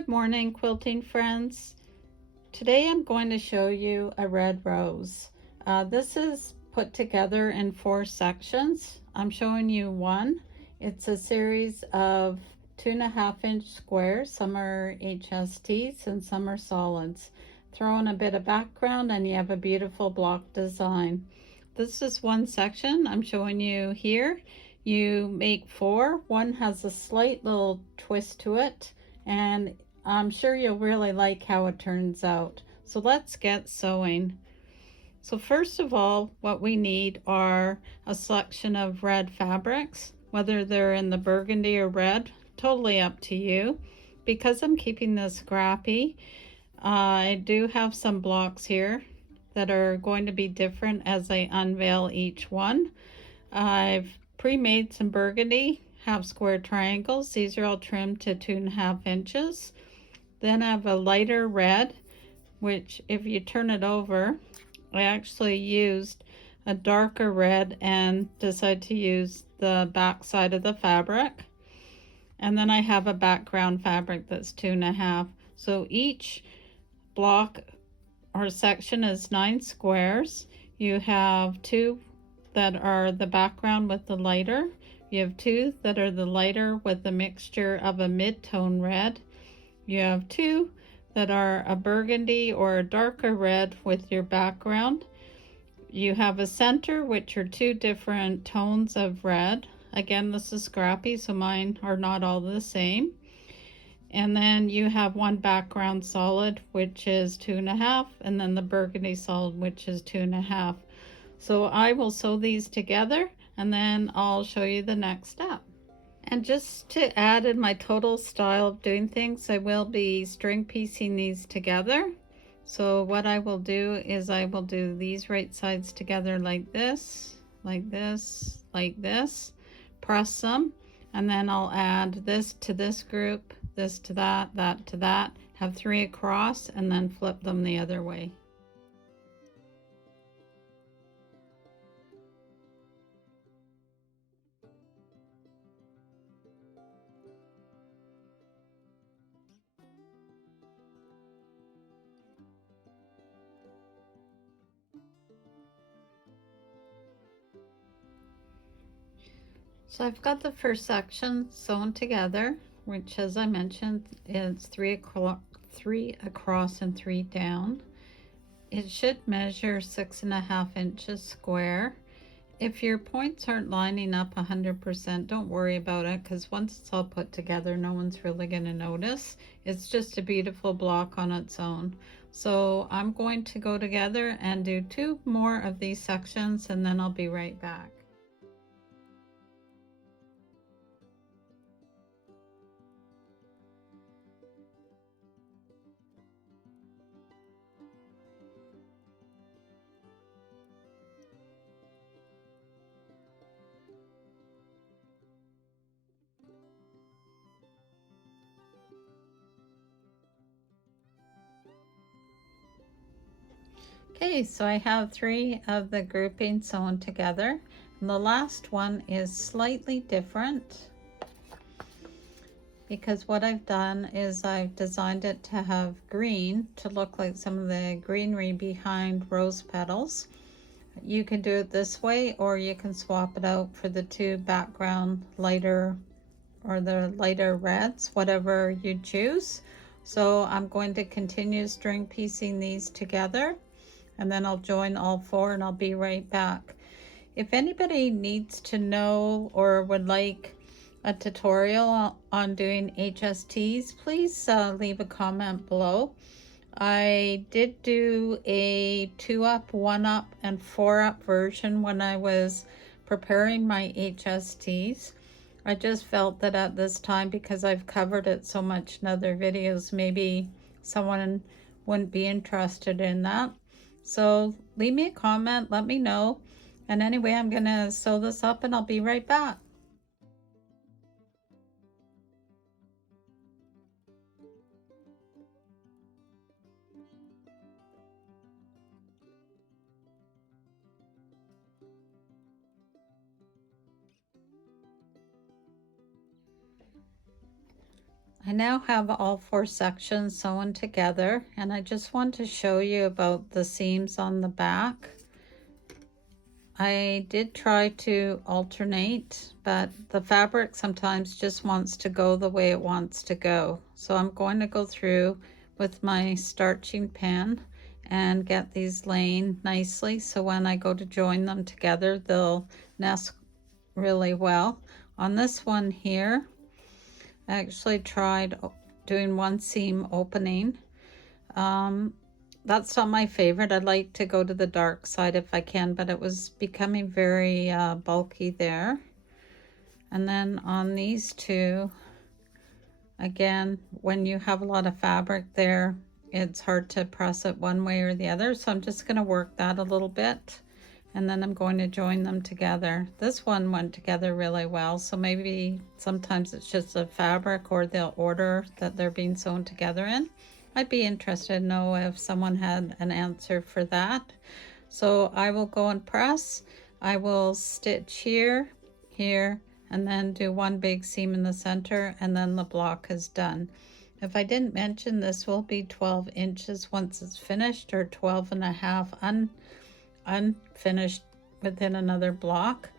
Good morning, quilting friends. Today I'm going to show you a red rose. This is put together in 4 sections. I'm showing you one. It's a series of 2.5-inch squares. Some are HSTs and some are solids. Throw in a bit of background and you have a beautiful block design. This is one section I'm showing you here. You make 4. One has a slight little twist to it, and I'm sure you'll really like how it turns out. So let's get sewing. So first of all, what we need are a selection of red fabrics, whether they're in the burgundy or red, totally up to you. Because I'm keeping this scrappy, I do have some blocks here that are going to be different as I unveil each one. I've pre-made some burgundy half square triangles. These are all trimmed to 2.5 inches. Then I have a lighter red, which if you turn it over, I actually used a darker red and decided to use the back side of the fabric. And then I have a background fabric that's 2.5. So each block or section is 9 squares. You have 2 that are the background with the lighter. You have 2 that are the lighter with a mixture of a mid-tone red. You have 2 that are a burgundy or a darker red with your background. You have a center, which are 2 different tones of red. Again, this is scrappy, so mine are not all the same. And then you have one background solid, which is 2.5, and then the burgundy solid, which is 2.5. So I will sew these together and then I'll show you the next step. And just to add in my total style of doing things, I will be string piecing these together. So what I will do is I will do these right sides together like this, like this, like this, press them, and then I'll add this to this group, this to that, that to that, have 3 across, and then flip them the other way. So I've got the first section sewn together, which, as I mentioned, is 3 across and 3 down. It should measure 6.5 inches square. If your points aren't lining up 100%, don't worry about it, because once it's all put together, no one's really going to notice. It's just a beautiful block on its own. So I'm going to go together and do 2 more of these sections, and then I'll be right back. Okay, so I have 3 of the groupings sewn together, and the last one is slightly different because what I've done is I've designed it to have green to look like some of the greenery behind rose petals. You can do it this way, or you can swap it out for the 2 background lighter or the lighter reds, whatever you choose. So I'm going to continue string piecing these together, and then I'll join all 4 and I'll be right back. If anybody needs to know or would like a tutorial on doing HSTs, please leave a comment below. I did do a 2-up, 1-up, and 4-up version when I was preparing my HSTs. I just felt that at this time, because I've covered it so much in other videos, maybe someone wouldn't be interested in that. So leave me a comment, let me know. And anyway, I'm gonna sew this up and I'll be right back. I now have all 4 sections sewn together, and I just want to show you about the seams on the back. I did try to alternate, but the fabric sometimes just wants to go the way it wants to go. So I'm going to go through with my starching pen and get these laying nicely, so when I go to join them together, they'll nest really well. On this one here, I actually tried doing one seam opening. That's not my favorite. I'd like to go to the dark side if I can, but it was becoming very bulky there. And then on these two, again, when you have a lot of fabric there, it's hard to press it one way or the other. So I'm just going to work that a little bit, and then I'm going to join them together. This one went together really well, so maybe sometimes it's just a fabric or the order that they're being sewn together in. I'd be interested to know if someone had an answer for that. So I will go and press. I will stitch here, here, and then do one big seam in the center, and then the block is done. If I didn't mention, this will be 12 inches once it's finished, or 12 and a half unfinished within another block.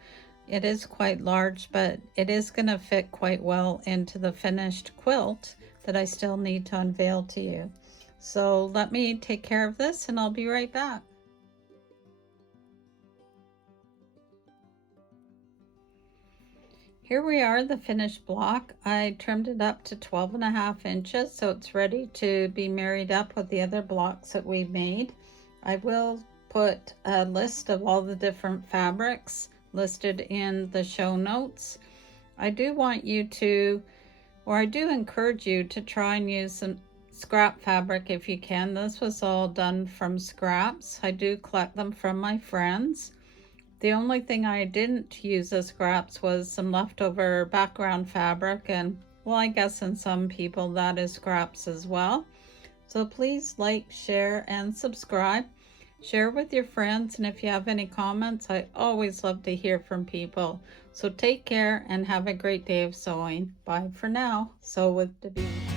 It is quite large, but it is going to fit quite well into the finished quilt that I still need to unveil to you. So let me take care of this and I'll be right back. Here we are, the finished block. I trimmed it up to 12 and a half inches, so it's ready to be married up with the other blocks that we made. I will put a list of all the different fabrics listed in the show notes. I do want you to, or I do encourage you to try and use some scrap fabric if you can. This was all done from scraps. I do collect them from my friends. The only thing I didn't use as scraps was some leftover background fabric, and well, I guess in some people that is scraps as well. So please like, share, and subscribe. Share with your friends, and if you have any comments, I always love to hear from people. So take care and have a great day of sewing. Bye for now. Sew with Davina.